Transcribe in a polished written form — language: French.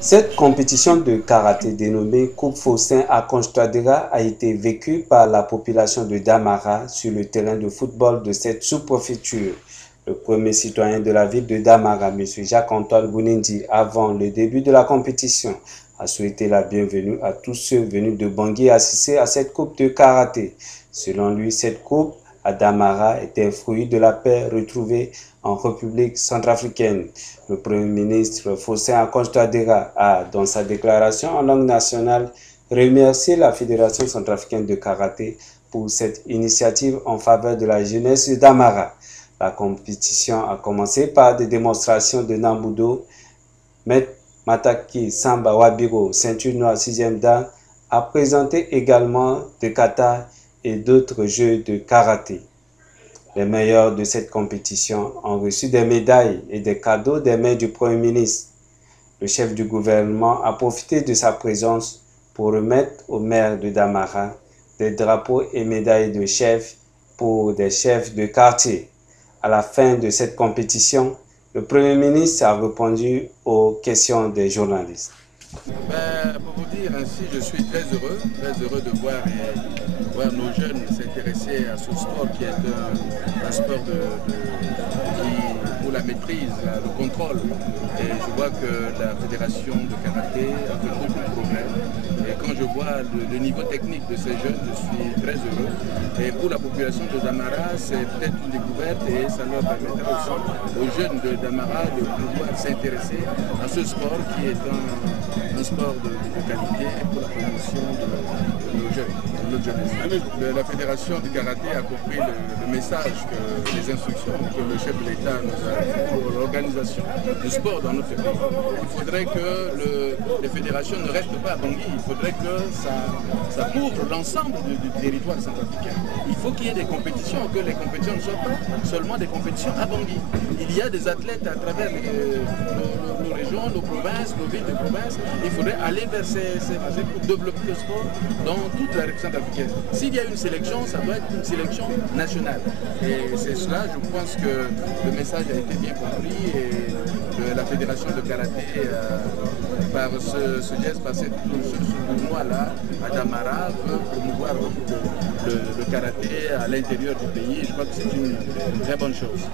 Cette compétition de karaté dénommée Coupe Faustin à Constadera a été vécue par la population de Damara sur le terrain de football de cette sous-préfecture. Le premier citoyen de la ville de Damara, M. Jacques-Antoine Bounindi, avant le début de la compétition, a souhaité la bienvenue à tous ceux venus de Bangui assister à cette coupe de karaté. Selon lui, cette coupe à Damara est un fruit de la paix retrouvée en République centrafricaine. Le Premier ministre Faustin Archange-Touadéra a, dans sa déclaration en langue nationale, remercié la Fédération centrafricaine de karaté pour cette initiative en faveur de la jeunesse de Damara. La compétition a commencé par des démonstrations de Nambudo. Maître Mataki Samba Wabiro, ceinture noire 6e dan, a présenté également des katas et d'autres jeux de karaté. Les meilleurs de cette compétition ont reçu des médailles et des cadeaux des mains du Premier ministre. Le chef du gouvernement a profité de sa présence pour remettre au maire de Damara des drapeaux et médailles de chef pour des chefs de quartier. À la fin de cette compétition, le Premier ministre a répondu aux questions des journalistes. Pour vous dire ainsi, je suis très heureux de voir nos jeunes s'intéresser à ce sport qui est un sport qui, pour la maîtrise, le contrôle. Et je vois que la fédération de karaté a fait beaucoup de progrès. Et quand je vois le niveau technique de ces jeunes, je suis très heureux. Et pour la population de Damara, c'est peut-être une découverte et ça leur permettra aussi aux jeunes de Damara de pouvoir s'intéresser à ce sport qui est un sport de qualité pour la promotion de nos jeunes, de notre jeunesse. La fédération du karaté a compris le message, les instructions que le chef de l'État nous a fait pour l'organisation du sport dans notre pays. Il faudrait que les fédérations ne restent pas à Bangui, il faudrait que ça couvre l'ensemble du territoire centrafricain. Il faut qu'il y ait des compétitions, que les compétitions ne soient pas seulement des compétitions à Bangui. Il y a des athlètes à travers nos régions, nos provinces, nos villes de province. Il faudrait aller vers ces marchés pour développer le sport dans toute la République centrafricaine. S'il y a une sélection, ça doit être une sélection nationale. Et c'est cela, je pense que le message a été bien compris et la fédération de karaté, par ce geste, par ce tournoi-là, à Damara, veut promouvoir le karaté à l'intérieur du pays. Je crois que c'est une très bonne chose.